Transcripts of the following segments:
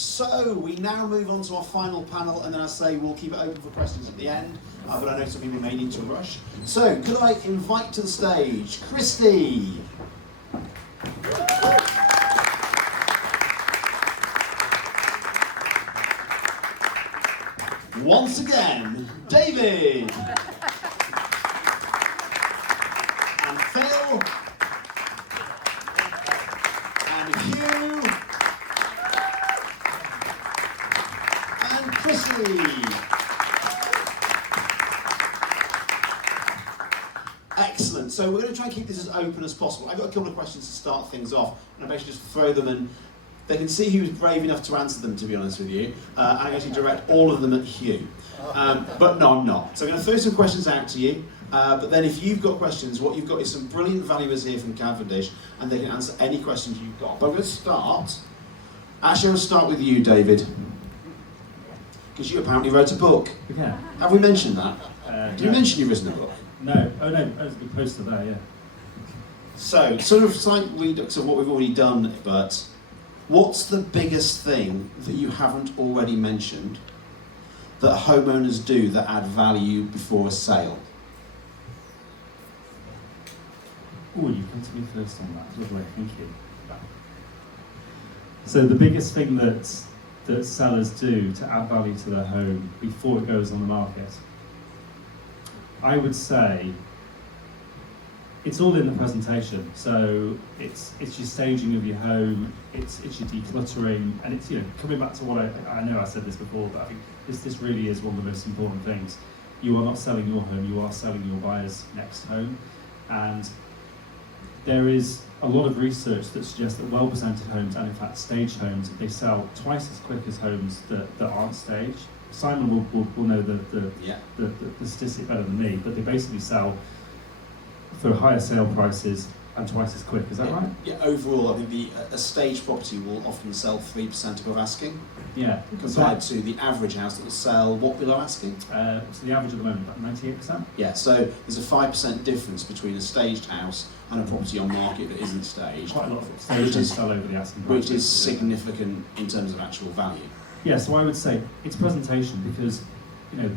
So we now move on to our final panel, and then I say we'll keep it open for questions at the end, but I know some people may need to rush. So could I invite to the stage Christy? Once again, David. And Phil. And Hugh. And Chrissy. Excellent. So we're going to try and keep this as open as possible. I've got a couple of questions to start things off, and I basically just throw them in. They can see who's brave enough to answer them, to be honest with you. And I actually direct all of them at Hugh. But no, I'm not. So I'm going to throw some questions out to you. But then if you've got questions, what you've got is some brilliant valuers here from Cavendish, and they can answer any questions you've got. But I'm going to start. Actually, I'll start with you, David. Because you apparently wrote a book. Yeah. Have we mentioned that? Did you mention you've written a book? No. Oh no, there's a big poster there, yeah. So, sort of slight redux of what we've already done, but what's the biggest thing that you haven't already mentioned that homeowners do that add value before a sale? Oh, you come to me first on that. Lovely, thank you. So the biggest thing that sellers do to add value to their home before it goes on the market, I would say it's all in the presentation. So it's your staging of your home, it's your decluttering, and it's, you know, coming back to what I know I said this before, but I think this really is one of the most important things. You are not selling your home, you are selling your buyer's next home. And there is a lot of research that suggests that well-presented homes, and in fact staged homes, they sell twice as quick as homes that aren't staged. Simon will know the statistic better than me, but they basically sell for higher sale prices and twice as quick. Is that right? Yeah, overall, I think a staged property will often sell 3% above asking. Yeah. Compared to the average house that will sell what below asking? So the average at the moment, about 98%? Yeah, so there's a 5% difference between a staged house and a property on market that isn't staged. Quite a lot of stages sell over the asking price. Which is significant in terms of actual value. Yeah, so I would say it's presentation, because, you know,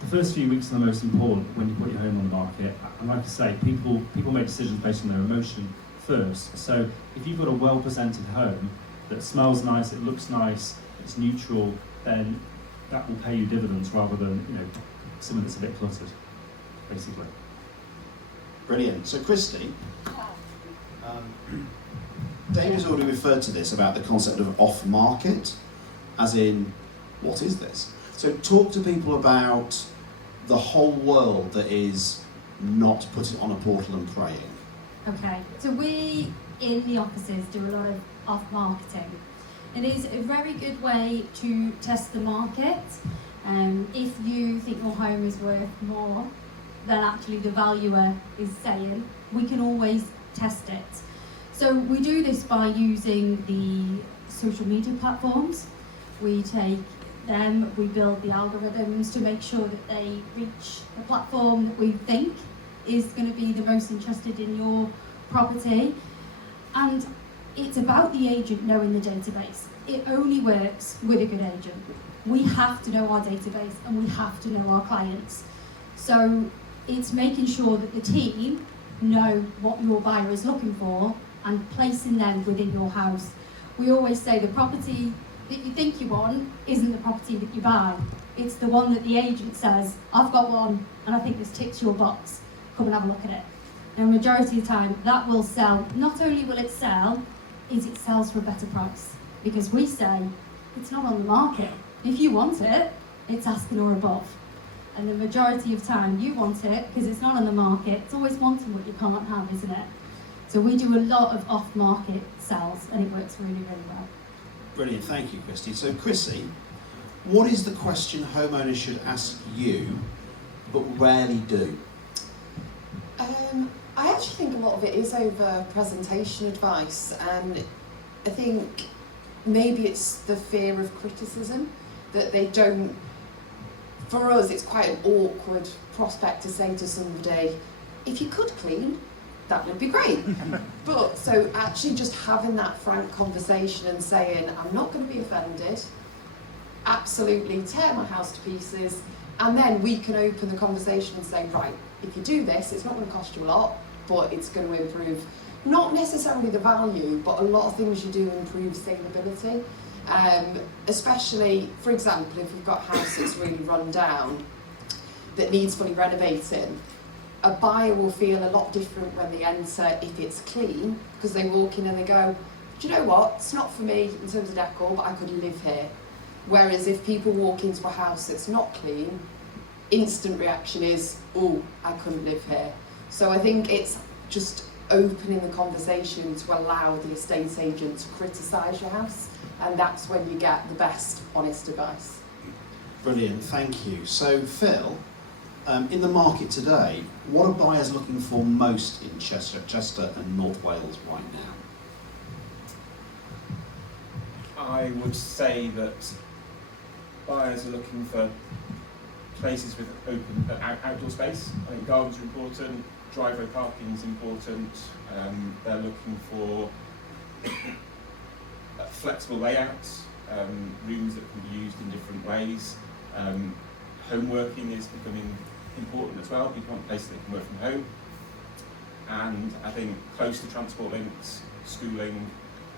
the first few weeks are the most important when you put your home on the market. And like I say, people make decisions based on their emotion first. So if you've got a well-presented home that smells nice, it looks nice, it's neutral, then that will pay you dividends rather than, you know, something that's a bit cluttered, basically. Brilliant. So Christy, David's already referred to this about the concept of off-market, as in, what is this? So talk to people about the whole world that is not putting on a portal and praying. Okay, so we in the offices do a lot of off-marketing. It is a very good way to test the market. If you think your home is worth more than actually the valuer is saying, we can always test it. So we do this by using the social media platforms. We take them, we build the algorithms to make sure that they reach the platform that we think is going to be the most interested in your property. And it's about the agent knowing the database. It only works with a good agent. We have to know our database and we have to know our clients. So it's making sure that the team know what your buyer is looking for and placing them within your house. We always say the property that you think you want isn't the property that you buy. It's the one that the agent says, I've got one and I think this ticks your box, come and have a look at it. And the majority of the time that will sell. Not only will it sell, is it sells for a better price. Because we say, it's not on the market. If you want it, it's asking or above. And the majority of time you want it because it's not on the market. It's always wanting what you can't have, isn't it? So we do a lot of off-market sales and it works really, really well. Brilliant, thank you, Christy. So Chrissy, what is the question homeowners should ask you, but rarely do? I actually think a lot of it is over presentation advice, and I think maybe it's the fear of criticism, that they don't, for us it's quite an awkward prospect to say to somebody, if you could clean, that would be great. But so actually just having that frank conversation and saying, I'm not going to be offended, absolutely tear my house to pieces, and then we can open the conversation and say, right, if you do this, it's not going to cost you a lot, but it's going to improve not necessarily the value, but a lot of things you do improve saleability. Especially, for example, if you've got a house that's really run down, that needs fully renovating, a buyer will feel a lot different when they enter if it's clean, because they walk in and they go, do you know what, it's not for me in terms of decor, but I could live here. Whereas if people walk into a house that's not clean, instant reaction is, oh, I couldn't live here. So I think it's just opening the conversation to allow the estate agent to criticise your house, and that's when you get the best honest advice. Brilliant, thank you. So Phil, in the market today, what are buyers looking for most in Chester and North Wales right now? I would say that buyers are looking for places with open outdoor space. I think gardens are important, driveway parking is important. They're looking for flexible layouts, rooms that can be used in different ways. Home working is becoming important as well. People want places they can work from home. And I think close to transport links, schooling,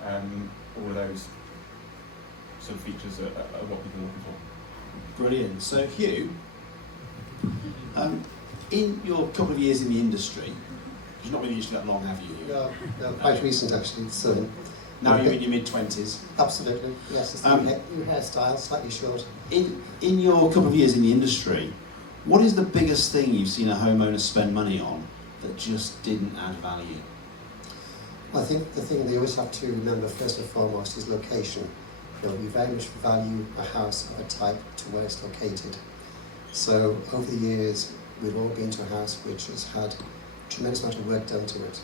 all of those sort of features are what people are looking for. Brilliant. So Hugh, in your couple of years in the industry, you've not been in the industry that long, have you? No, quite recent actually. So Now you're in your mid-20s. absolutely, yes. It's the new hairstyle, slightly short. In your couple of years in the industry, what is the biggest thing you've seen a homeowner spend money on that just didn't add value? I think the thing they always have to remember first and foremost is location. You know, we very much value a house of a type to where it's located. So over the years, we've all been to a house which has had a tremendous amount of work done to it.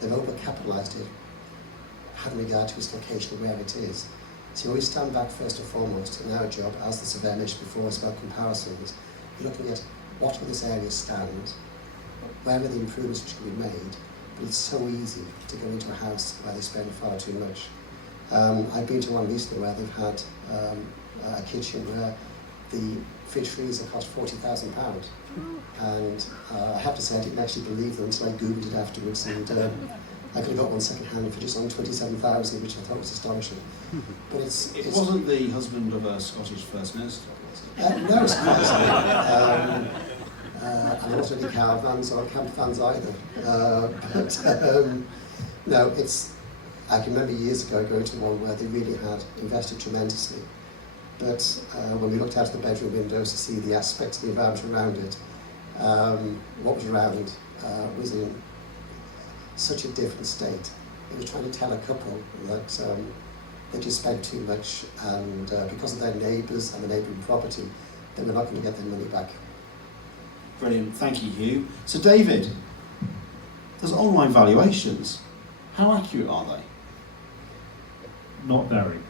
They've over-capitalised it, having regard to its location, where it is. So you always stand back first and foremost. In our job, as the surveyor mentioned before, it's about comparisons. You're looking at what will this area stand, where are the improvements which can be made, but it's so easy to go into a house where they spend far too much. I've been to one recently where they've had a kitchen where the fridge freezer cost £40,000. And I have to say I didn't actually believe them until I googled it afterwards, and I could have got one second hand for just on £27,000, which I thought was astonishing. But it wasn't the husband of a Scottish First Minister, was it? No, it's not. And I wasn't really caravans or camp fans either. No, it's. I can remember years ago going to one where they really had invested tremendously. But when we looked out the bedroom windows to see the aspects of the environment around it, what was around was in such a different state. It was trying to tell a couple that they just spent too much, and because of their neighbours and the neighbouring property, they were not going to get their money back. Brilliant, thank you, Hugh. So David, there's online valuations. How accurate are they? Not very.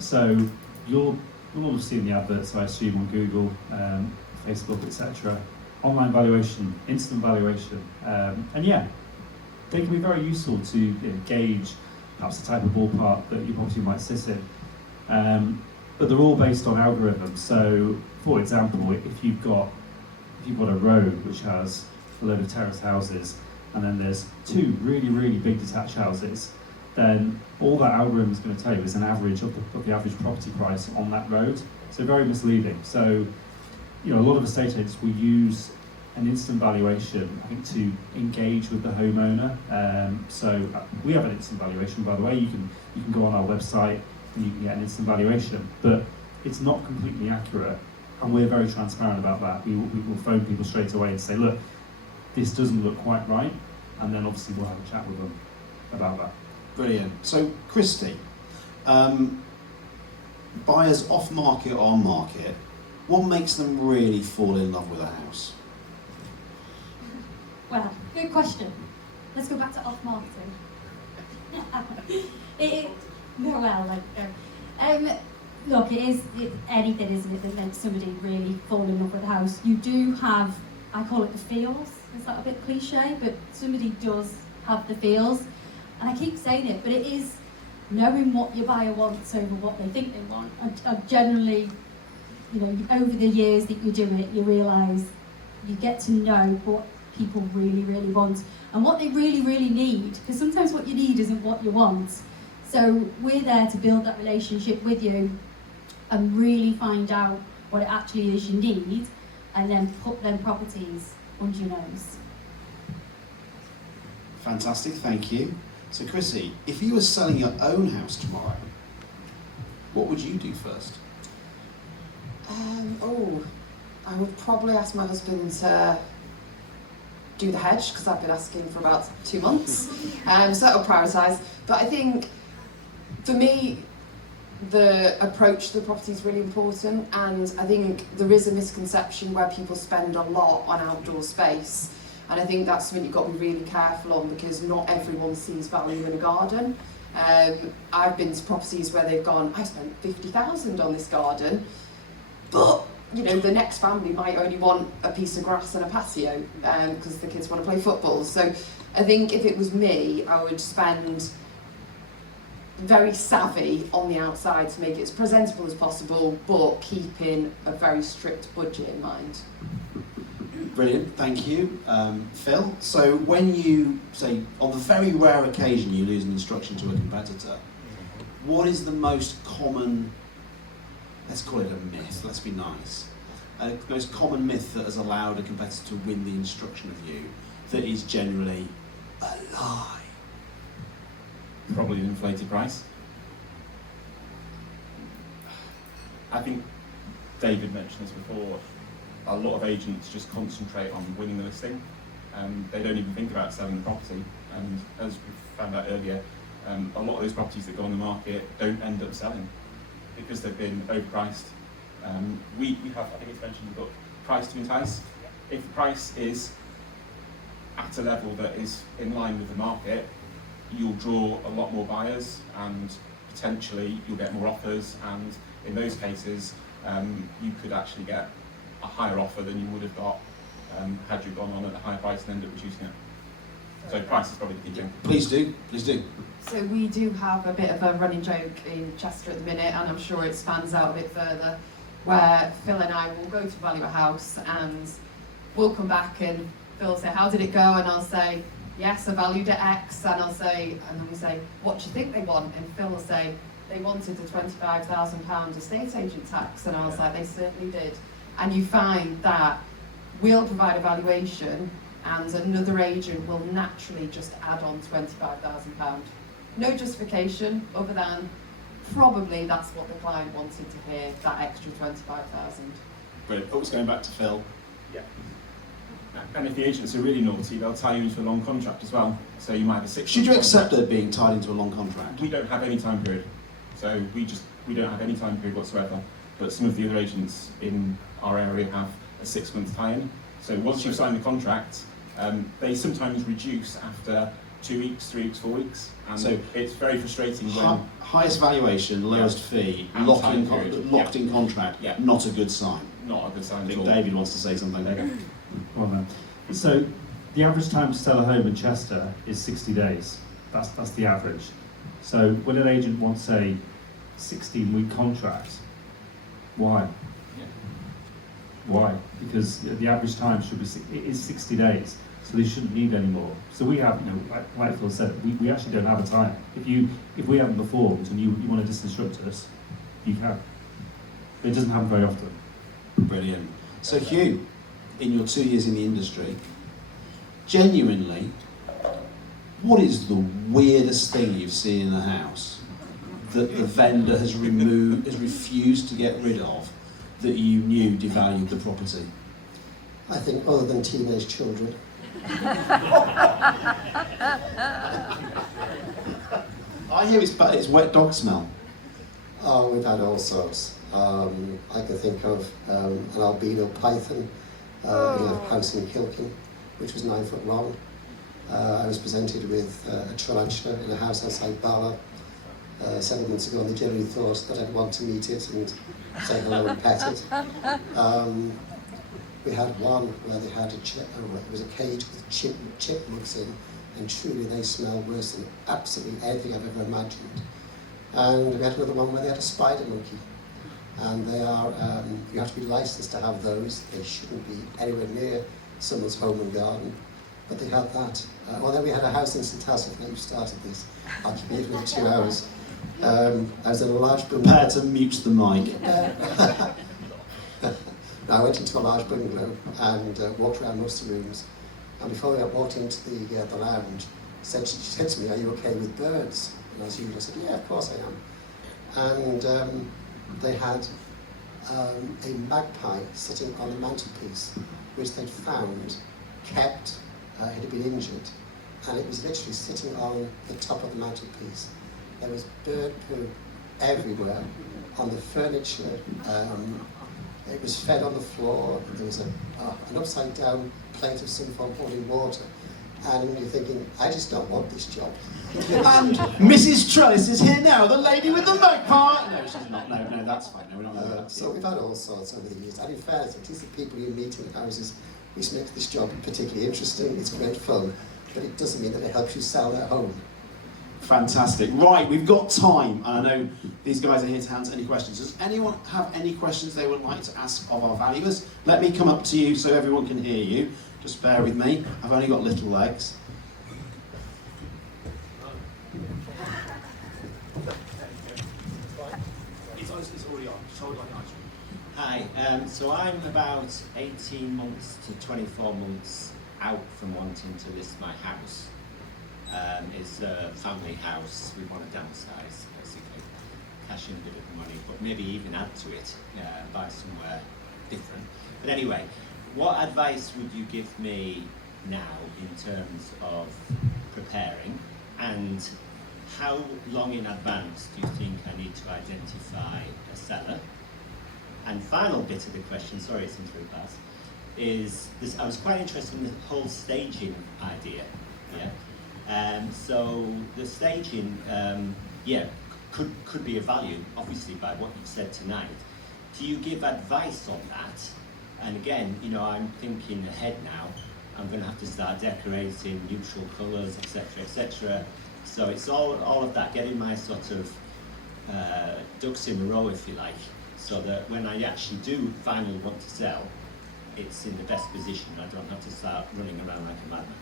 So you'll all have seen the adverts, I assume, on Google, Facebook, etc. Online valuation, instant valuation, and yeah, they can be very useful to gauge perhaps the type of ballpark that your property might sit in. But they're all based on algorithms. So, for example, if you've got a road which has a load of terrace houses, and then there's two really, really big detached houses, then all that algorithm is going to tell you is an average of the average property price on that road. So very misleading. So, a lot of estate agents will use an instant valuation, I think, to engage with the homeowner. So we have an instant valuation, by the way. You can go on our website and you can get an instant valuation, but it's not completely accurate, and we're very transparent about that. We will phone people straight away and say, look, this doesn't look quite right, and then obviously we'll have a chat with them about that. Brilliant. So, Christy, buyers off market or on market, what makes them really fall in love with a house? Well, good question. Let's go back to off marketing. Look, it is anything, isn't it, that makes somebody really fall in love with a house. You do have, I call it the feels. It's like a bit cliche, but somebody does have the feels. And I keep saying it, but it is knowing what your buyer wants over what they think they want. I generally, you know, over the years that you do it, you realise you get to know what people really, really want and what they really, really need. Because sometimes what you need isn't what you want. So we're there to build that relationship with you and really find out what it actually is you need, and then put them properties under your nose. Fantastic, thank you. So Chrissy, if you were selling your own house tomorrow, what would you do first? I would probably ask my husband to do the hedge, because I've been asking for about 2 months. So that'll prioritise. But I think for me, the approach to the property is really important, and I think there is a misconception where people spend a lot on outdoor space, and I think that's something you've got to be really careful on, because not everyone sees value in a garden. I've been to properties where they've gone, I spent 50,000 on this garden, but you know, the next family might only want a piece of grass and a patio because the kids want to play football. So I think if it was me, I would spend very savvy on the outside to make it as presentable as possible, but keeping a very strict budget in mind. Brilliant, thank you. Phil, so when you say, on the very rare occasion you lose an instruction to a competitor, what is the most common, let's call it a myth, let's be nice, the most common myth that has allowed a competitor to win the instruction of you that is generally a lie? Probably an inflated price. I think David mentioned this before, a lot of agents just concentrate on winning the listing. They don't even think about selling the property, and as we found out earlier, a lot of those properties that go on the market don't end up selling because they've been overpriced. We have, I think it's mentioned in the book, price to entice. If the price is at a level that is in line with the market, you'll draw a lot more buyers, and potentially you'll get more offers, and in those cases you could actually get a higher offer than you would have got had you gone on at a higher price and ended up reducing it. So price is probably the key thing. Please do, please do. So we do have a bit of a running joke in Chester at the minute, and I'm sure it spans out a bit further, where Phil and I will go to value a house and we'll come back and Phil will say, how did it go? And I'll say, yes, I valued it X, and then we say, what do you think they want? And Phil will say, they wanted the £25,000 estate agent tax, and I was like, they certainly did. And you find that we'll provide a valuation and another agent will naturally just add on £25,000. No justification other than probably that's what the client wanted to hear, that extra 25,000. Brilliant. Always going back to Phil. Yeah. And if the agents are really naughty, they'll tie you into a long contract as well. So you might have a 6 Should you accept it being tied into a long contract? We don't have any time period. So we don't have any time period whatsoever. But some of the other agents in our area have a 6-month tie-in. So once you've signed the contract, they sometimes reduce after 2 weeks, 3 weeks, 4 weeks. And So it's very frustrating when... Highest valuation, lowest fee, And time period. locked in contract, Yeah. not a good sign. Not a good I sign at think all. David wants to say something. Well then. So the average time to sell a home in Chester is 60 days. That's the average. So when an agent wants a 16-week contract, why? Yeah. Why? Because the average time should be it is 60 days, so they shouldn't need any more. So we have, like Phil said, we actually don't have a time. If we haven't performed and you want to disinstruct us, you can. But it doesn't happen very often. Brilliant. So Hugh, in your 2 years in the industry, genuinely, what is the weirdest thing you've seen in a house that the vendor has refused to get rid of, that you knew devalued the property? I think other than teenage children. I hear it's wet dog smell. Oh, we've had all sorts. I can think of an albino python in a house in Kilkin, which was 9 foot long. I was presented with a tarantula in a house outside Bala 7 months ago, and they generally thought that I'd want to meet it and say hello and pet it. We had one where they had it was a cage with chipmunks in, and truly they smell worse than absolutely anything I've ever imagined. And we had another one where they had a spider monkey, and they are, you have to be licensed to have those. They shouldn't be anywhere near someone's home and garden, but they had that. Well, then we had a house in St Asaph, now you started this. I'll keep it for 2 hours. I was in a large bungalow. Prepare to mute the mic. I went into a large bungalow and walked around most of the rooms, and before I walked into the lounge, she said to me, "Are you okay with birds?" And as usual, I said, "Yeah, of course I am." And they had a magpie sitting on the mantelpiece, which they'd found, kept, it had been injured, and it was literally sitting on the top of the mantelpiece. There was bird poo everywhere, on the furniture. It was fed on the floor. There was an upside down plate of some form holding water. And you're thinking, I just don't want this job. And Mrs. Trellis is here now, the lady with the magpie. No, she's not. No, that's fine. No, we're not going to do that. So we've had all sorts over the years. And in fairness, it is the people you meet in houses which makes this job particularly interesting. It's great fun, but it doesn't mean that it helps you sell their home. Fantastic. Right, we've got time, and I know these guys are here to answer any questions. Does anyone have any questions they would like to ask of our valuers? Let me come up to you so everyone can hear you. Just bear with me. I've only got little legs. It's already on. Sold like ice cream. Hi, so I'm about 18 months to 24 months out from wanting to list my house. It's a family house. We want to downsize, basically, cash in a bit of money, but maybe even add to it, buy somewhere different. But anyway, what advice would you give me now in terms of preparing, and how long in advance do you think I need to identify a seller? And final bit of the question, sorry it's in 3 parts, is this, I was quite interested in the whole staging idea. Yeah. So the staging, could be a value, obviously, by what you've said tonight. Do you give advice on that? And again, you know, I'm thinking ahead now. I'm going to have to start decorating neutral colours, etc., etc. So it's all of that, getting my sort of ducks in a row, if you like, so that when I actually do finally want to sell, it's in the best position. I don't have to start running around like a madman.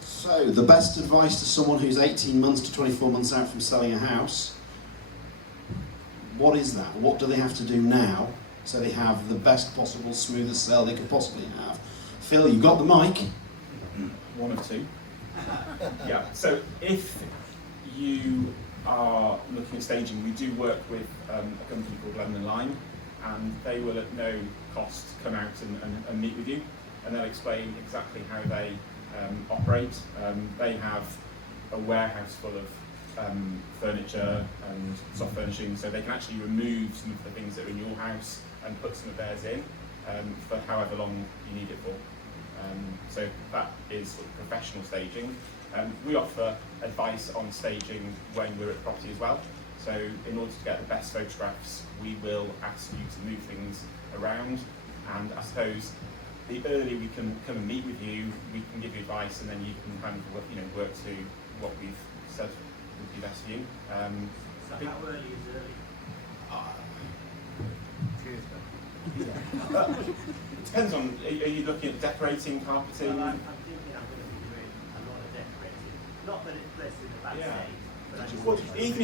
So, the best advice to someone who's 18 months to 24 months out from selling a house, what is that? What do they have to do now so they have the best possible, smoothest sell they could possibly have? Phil, you've got the mic. One of two. Yeah, so if you are looking at staging, we do work with a company called Lemon & Lime, and they will at no cost come out and meet with you, and they'll explain exactly how they operate. They have a warehouse full of furniture and soft furnishing, so they can actually remove some of the things that are in your house and put some of theirs in for however long you need it for. So that is sort of professional staging. We offer advice on staging when we're at the property as well. So in order to get the best photographs, we will ask you to move things around, and I suppose the earlier we can come and meet with you, we can give you advice, and then you can kind of work to what we've said would be best for you. So how early is early? It depends on, are you looking at decorating, carpeting? Well, I'm thinking I'm going to be doing a lot of decorating. Not that it's less in the back stage, but I just Well, even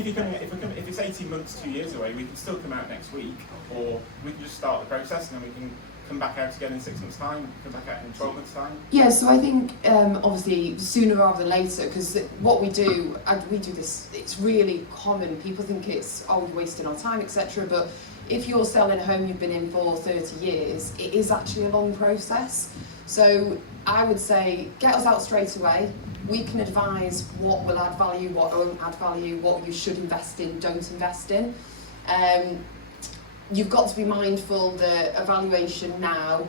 if it's 18 months, 2 years away, we can still come out next week, or we can just start the process and then we can come back out again in 6 months' time, come back out in 12 months' time. Yeah, so I think obviously sooner rather than later, because what we do, and we do this, it's really common. People think it's, oh, you're wasting our time, etc. But if you're selling a home you've been in for 30 years, it is actually a long process. So I would say get us out straight away. We can advise what will add value, what won't add value, what you should invest in, don't invest in. You've got to be mindful that a valuation now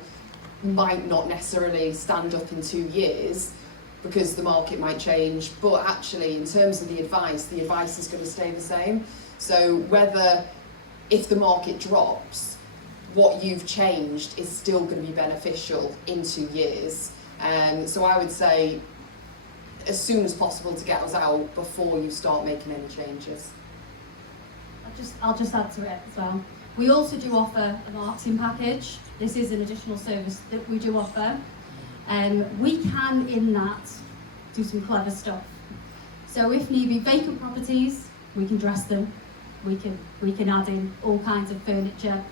might not necessarily stand up in 2 years because the market might change, but actually in terms of the advice is going to stay the same. So whether, if the market drops, what you've changed is still going to be beneficial in 2 years. So I would say as soon as possible to get us out before you start making any changes. I'll just add to it as well. We also do offer a marketing package. This is an additional service that we do offer. We can, in that, do some clever stuff. So if need be, vacant properties, we can dress them. We can add in all kinds of furniture.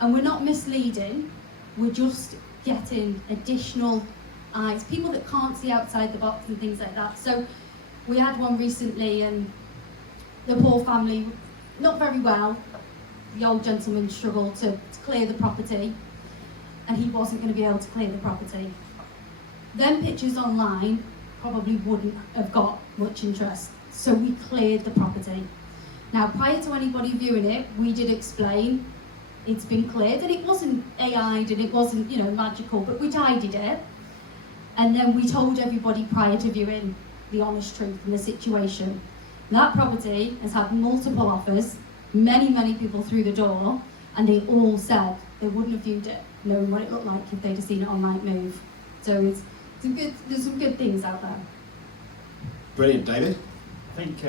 And we're not misleading, we're just getting additional eyes, people that can't see outside the box and things like that. So we had one recently and the poor family, not very well, the old gentleman struggled to clear the property and he wasn't going to be able to clear the property. Them pictures online probably wouldn't have got much interest, so we cleared the property. Now, prior to anybody viewing it, we did explain it's been cleared, and it wasn't AI'd and it wasn't, magical, but we tidied it. And then we told everybody prior to viewing the honest truth in the situation. That property has had multiple offers, many people through the door, and they all said they wouldn't have viewed it, knowing what it looked like if they'd have seen it on Rightmove. So there's some good things out there. Brilliant, David. I think,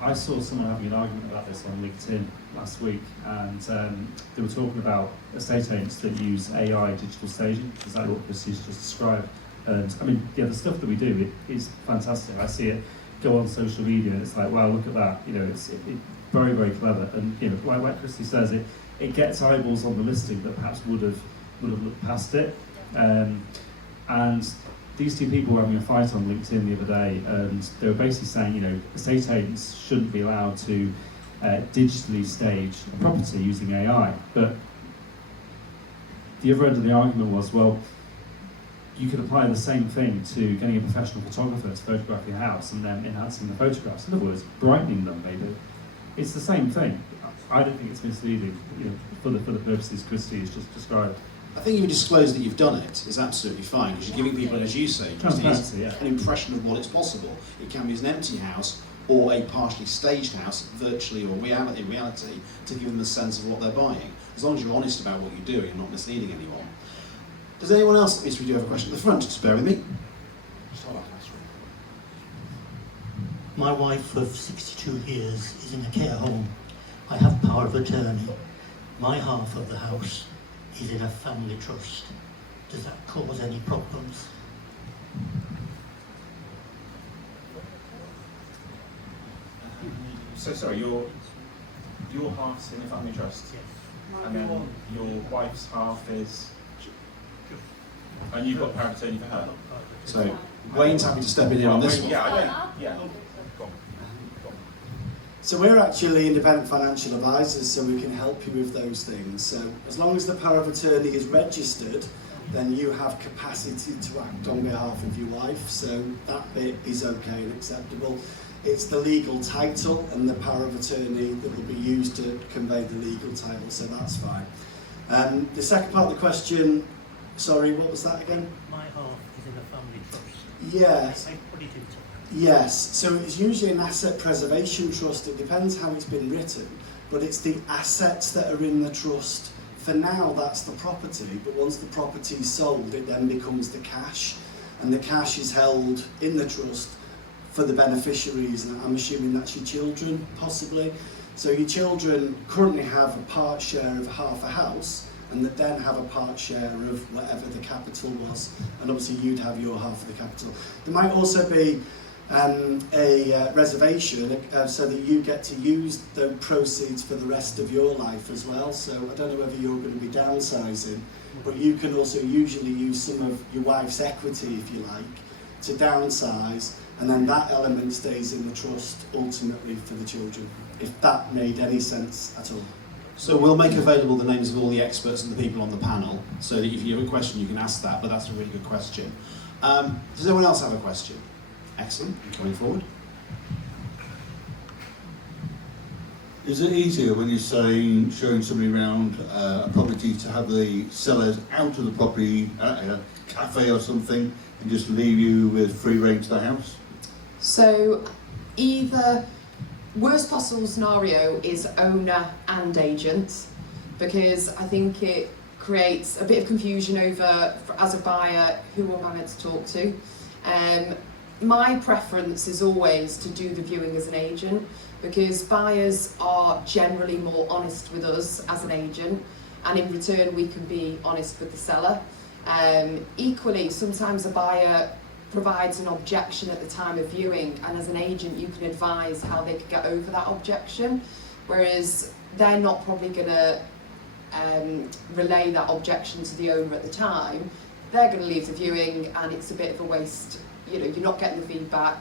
I saw someone having an argument about this on LinkedIn last week, and they were talking about estate agents that use AI digital staging, exactly what Chrissy's just described. And the stuff that we do is fantastic. I see it go on social media, and it's like, wow, look at that. It's very clever. And like Chrissy says, it gets eyeballs on the listing that perhaps would have looked past it. And these two people were having a fight on LinkedIn the other day, and they were basically saying, estate agents shouldn't be allowed to digitally stage a property using AI. But the other end of the argument was, well, you could apply the same thing to getting a professional photographer to photograph your house and then enhancing the photographs. In other words, brightening them, maybe. It's the same thing. I don't think it's misleading, for the purposes Christy has just described. I think you disclose that you've done it is absolutely fine, because you're giving people, as you say, transparency, an impression of what it's possible. It can be as an empty house or a partially staged house, virtually, or reality, to give them a sense of what they're buying. As long as you're honest about what you're doing and not misleading anyone. Does anyone else, Miss, we do have a question at the front? Just bear with me. My wife of 62 years is in a care home. I have power of attorney. My half of the house is in a family trust. Does that cause any problems? So sorry, your half's in a family trust, and then your wife's half is, and you've got power of attorney for her. So Wayne's happy to step in here on this one. Yeah. So we're actually independent financial advisors, so we can help you with those things. So as long as the power of attorney is registered, then you have capacity to act on behalf of your wife, so that bit is okay and acceptable. It's the legal title and the power of attorney that will be used to convey the legal title, so that's fine. The second part of the question, sorry, what was that again? My half is in a family trust. Yes. I put it into. Yes, so it's usually an asset preservation trust. It depends how it's been written, but it's the assets that are in the trust. For now, that's the property, but once the property is sold, it then becomes the cash, and the cash is held in the trust for the beneficiaries, and I'm assuming that's your children, possibly. So your children currently have a part share of half a house, and that then have a part share of whatever the capital was, and obviously you'd have your half of the capital. There might also be a reservation so that you get to use the proceeds for the rest of your life as well. So I don't know whether you're going to be downsizing, but you can also usually use some of your wife's equity, if you like, to downsize, and then that element stays in the trust ultimately for the children, if that made any sense at all. So we'll make available the names of all the experts and the people on the panel, so that if you have a question you can ask that, but that's a really good question. Does anyone else have a question? Excellent, coming forward. Is it easier when you're saying, showing somebody around a property to have the sellers out of the property at a cafe or something and just leave you with free rein to the house? So either worst possible scenario is owner and agent, because I think it creates a bit of confusion over, as a buyer, who am I meant to talk to. my preference is always to do the viewing as an agent, because buyers are generally more honest with us as an agent, and in return we can be honest with the seller. Equally, sometimes a buyer provides an objection at the time of viewing, and as an agent you can advise how they could get over that objection, whereas they're not probably going to relay that objection to the owner at the time. They're going to leave the viewing and it's a bit of a waste, you know, you're not getting the feedback.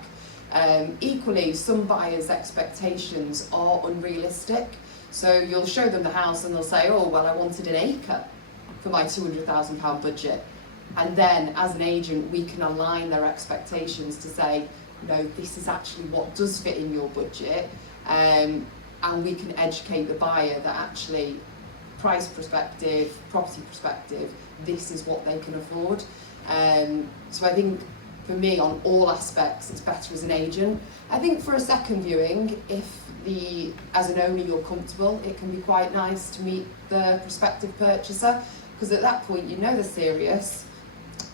Equally, some buyers' expectations are unrealistic, so you'll show them the house and they'll say, oh well, I wanted an acre for my £200,000 budget. And then as an agent we can align their expectations to say, no, this is actually what does fit in your budget, and we can educate the buyer that actually price perspective, property perspective, this is what they can afford. So I think for me on all aspects it's better as an agent. I think for a second viewing, if as an owner you're comfortable, it can be quite nice to meet the prospective purchaser, because at that point you know they're serious.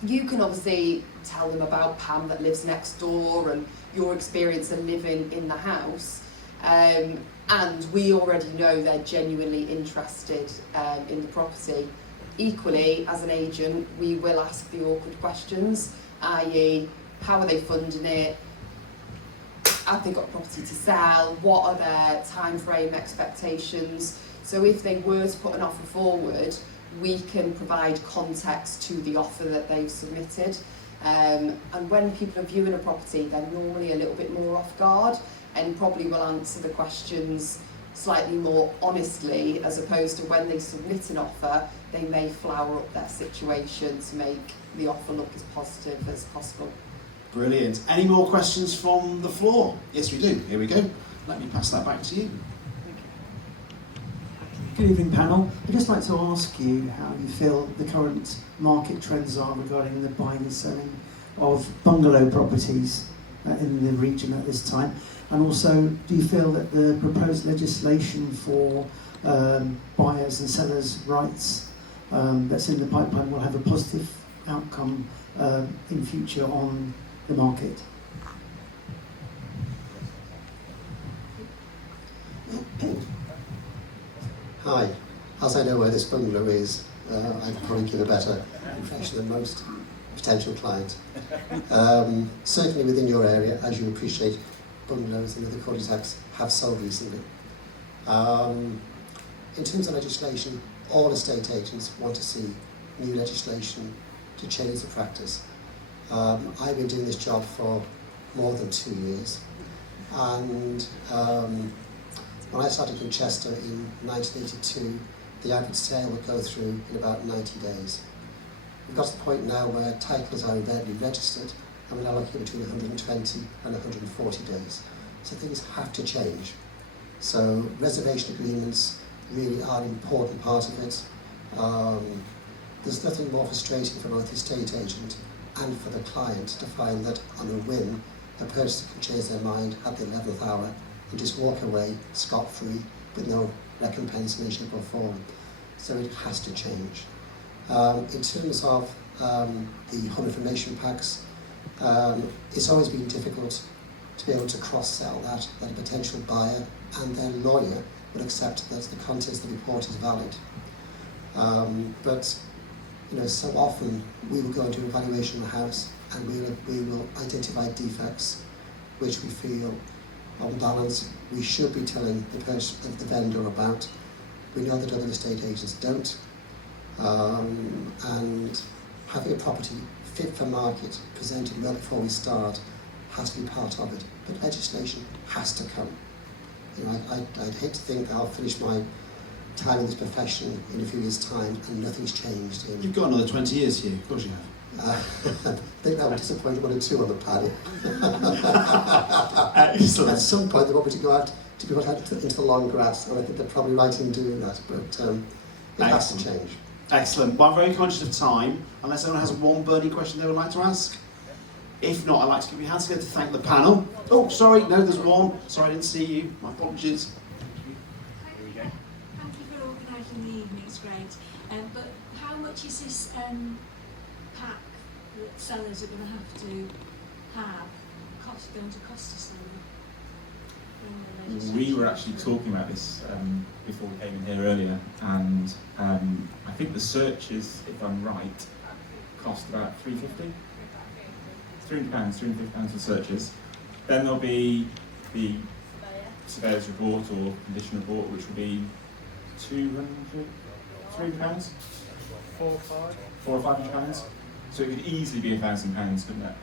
You can obviously tell them about Pam that lives next door and your experience of living in the house, and we already know they're genuinely interested in the property. Equally, as an agent, we will ask the awkward questions, i.e. how are they funding it, have they got property to sell, what are their time frame expectations. So if they were to put an offer forward, we can provide context to the offer that they've submitted. And when people are viewing a property, they're normally a little bit more off guard and probably will answer the questions slightly more honestly, as opposed to when they submit an offer, they may flower up their situation to make the offer look as positive as possible. Brilliant. Any more questions from the floor? Yes, we do. Here we go. Let me pass that back to you. Good evening, panel. I'd just like to ask you how you feel the current market trends are regarding the buying and selling of bungalow properties in the region at this time. And also, do you feel that the proposed legislation for buyers and sellers' rights that's in the pipeline will have a positive outcome in future on the market? Hi. As I know where this bungalow is, I could probably give a better impression than most potential clients. Certainly within your area, as you appreciate, bungalows and other cul-de-sacs have sold recently. In terms of legislation, all estate agents want to see new legislation to change the practice. I've been doing this job for more than 2 years, and when I started in Chester in 1982, the average sale would go through in about 90 days. We've got to the point now where titles are invariably registered, and we're now looking between 120 and 140 days. So things have to change. So reservation agreements really are an important part of it. There's nothing more frustrating for both the estate agent and for the client to find that on a whim, a purchaser can change their mind at the 11th hour and just walk away scot-free with no recompense in any shape or form. So it has to change. In terms of the home information packs, it's always been difficult to be able to cross-sell that a potential buyer and their lawyer would accept that the contents of the report is valid. But you know, so often we will go and do a valuation of the house and we will identify defects which we feel on balance we should be telling the vendor about. We know that other estate agents don't, and having a property fit for market presented well before we start has to be part of it. But legislation has to come. You know, I'd hate to think that I'll finish my time in this profession in a few years' time and nothing's changed. You've got another 20 years here, of course you have. I think that would disappoint one or two on the panel. Excellent. At some point they want me to go out to be put out into the long grass, and I think they're probably right in doing that, but it has to change. Excellent. Well, I'm very conscious of time, unless anyone has one burning question they would like to ask. If not, I'd like to give you a hand together to thank the panel. Oh, sorry, no, there's one. Sorry, I didn't see you. My apologies. Thank you for organising the evening, it's great. But how much is this pack that sellers are going to have? actually going to cost us then? We were actually talking about this before we came in here earlier, and I think the searches, if I'm right, cost about £350 for searches. Then there'll be the surveyor's report or condition report, which will be £300, £400 or £500. So it could easily be £1,000, couldn't it?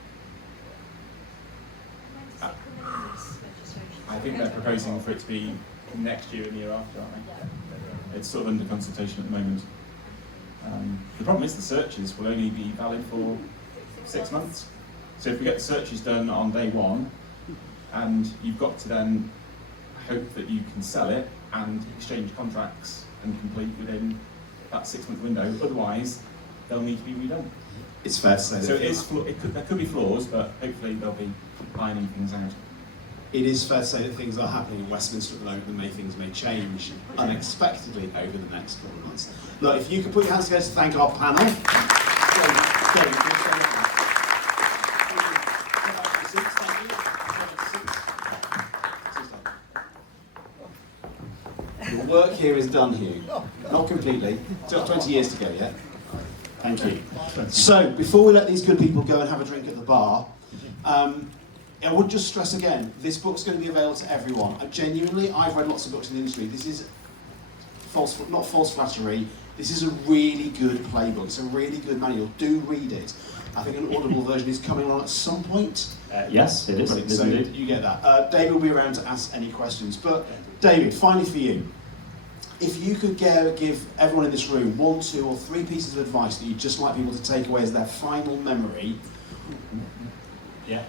I think they're proposing for it to be next year and the year after, aren't they? It's sort of under consultation at the moment. The problem is the searches will only be valid for 6 months. So if we get the searches done on day one, and you've got to then hope that you can sell it and exchange contracts and complete within that 6 month window, otherwise they'll need to be redone. It's fair to say So that there could be flaws, but hopefully they'll be ironing things out. it is fair to say that things are happening in Westminster at the moment, and things may change unexpectedly over the next couple of months. Look, if you could put your hands together to thank our panel. The work here is done, Hugh. Not completely. Still 20 years to go, yeah? Thank you. So, before we let these good people go and have a drink at the bar, I would just stress again, this book's going to be available to everyone. Genuinely, I've read lots of books in the industry. This is not false flattery. This is a really good playbook. It's a really good manual. Do read it. I think an audible version is coming on at some point. Yes, it is. Brilliant. So you get that. David will be around to ask any questions. But David, finally for you, if you could give everyone in this room 1, 2 or 3 pieces of advice that you'd just like people to take away as their final memory. Yeah,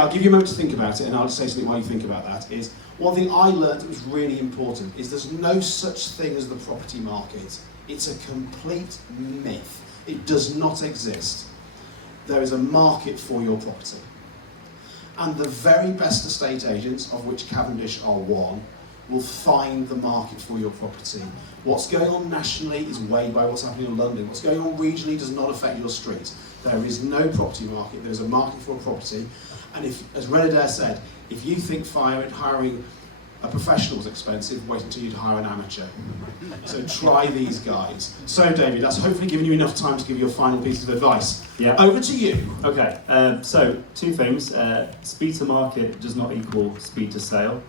I'll give you a moment to think about it, and I'll just say something while you think about that. Is one thing I learned that was really important is there's no such thing as the property market. It's a complete myth. It does not exist. There is a market for your property. And the very best estate agents, of which Cavendish are one, will find the market for your property. What's going on nationally is weighed by what's happening in London. What's going on regionally does not affect your street. There is no property market. There is a market for a property. And if, as Renadair said, if you think hiring a professional is expensive, wait until you hire an amateur. So try these guys. So David, that's hopefully given you enough time to give your final piece of advice. Yeah. Over to you. Okay, so 2 things. Speed to market does not equal speed to sale.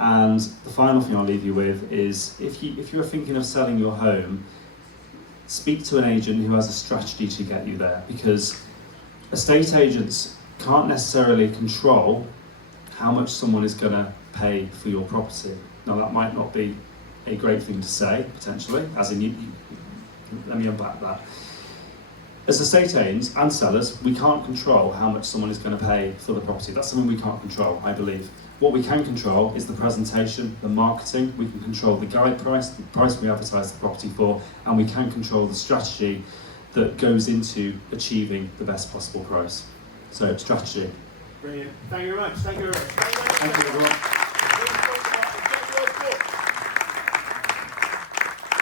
And the final thing I'll leave you with is, if you're thinking of selling your home, speak to an agent who has a strategy to get you there, because estate agents can't necessarily control how much someone is going to pay for your property. Now that might not be a great thing to say, potentially, as in let me unpack that. As estate agents and sellers, we can't control how much someone is going to pay for the property. That's something we can't control, I believe. What we can control is the presentation, the marketing. We can control the guide price, the price we advertise the property for, and we can control the strategy that goes into achieving the best possible price. So, strategy. Brilliant. Thank you very much. Thank you very much. Thank you, everyone.